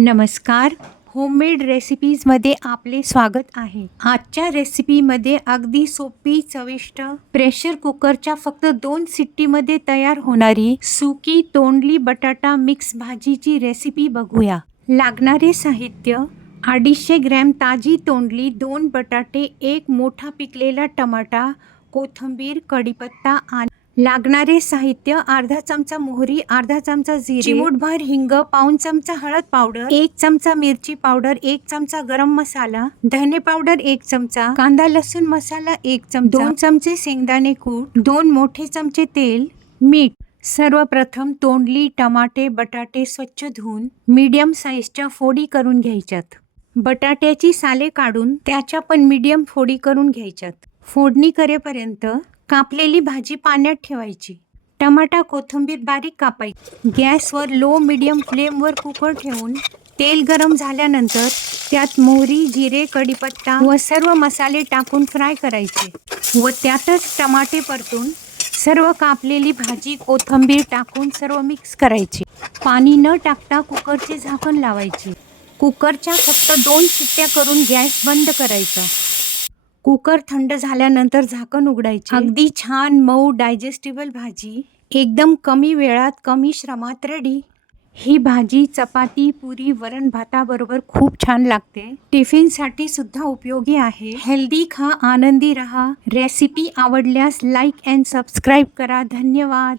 नमस्कार. होममेड रेसिपीजमध्ये आपले स्वागत आहे. आजच्या रेसिपीमध्ये अगदी सोपी, चविष्ट, प्रेशर कुकरच्या फक्त 2 शिट्टीमध्ये तयार होणारी सुकी तोंडली बटाटा मिक्स भाजीची रेसिपी बघूया. लागणारे साहित्य: 250 ग्रॅम ताजी तोंडली, 2 बटाटे, 1 मोठा पिकलेला टमाटा, कोथिंबीर, कढीपत्ता आणि लागणारे साहित्य: अर्धा चमचा मोहरी, अर्धा चमचा जिरे, चिमूटभर हिंग, पाऊण चमचा हळद पावडर, 1 चमचा मिरची पावडर, 1 चमचा गरम मसाला, धने पावडर 1 चमचा, कांदा लसूण मसाला 1 चमचा, 2 चमचे शेंगदाणे कूट, 2 मोठे चमचे तेल, मीठ. सर्वप्रथम तोंडली, टमाटे, बटाटे स्वच्छ धुवून मीडियम साईजच्या फोडी करून घ्यायच्यात. बटाट्याची साले काढून त्याच्या पण मीडियम फोडी करून घ्यायच्यात. फोडणी करेपर्यंत कापलेली भाजी पाण्यात ठेवायची. टमाटा, कोथिंबीर बारीक कापायची. गॅसवर लो मीडियम फ्लेमवर कुकर ठेवून तेल गरम झाल्यानंतर त्यात मोहरी, जिरे, कढीपत्ता व सर्व मसाले टाकून फ्राय करायचे व त्यातच टमाटे परतून सर्व कापलेली भाजी, कोथिंबीर टाकून सर्व मिक्स करायची. पाणी न टाकता कुकरचे झाकण लावायचे. कुकरच्या फक्त 2 शिट्ट्या करून गॅस बंद करायचा. कुकर थंड झाल्यानंतर झाकण उघडायचे. अगदी छान मऊ डायजेस्टिबल भाजी एकदम कमी वेळात कमी श्रमात रेडी. ही भाजी चपाती, पुरी, वरण भाताबरोबर खूप छान लागते. टिफिनसाठी सुद्धा उपयोगी आहे. हेल्दी खा, आनंदी रहा. रेसिपी आवडल्यास लाईक अँड सबस्क्राईब करा. धन्यवाद.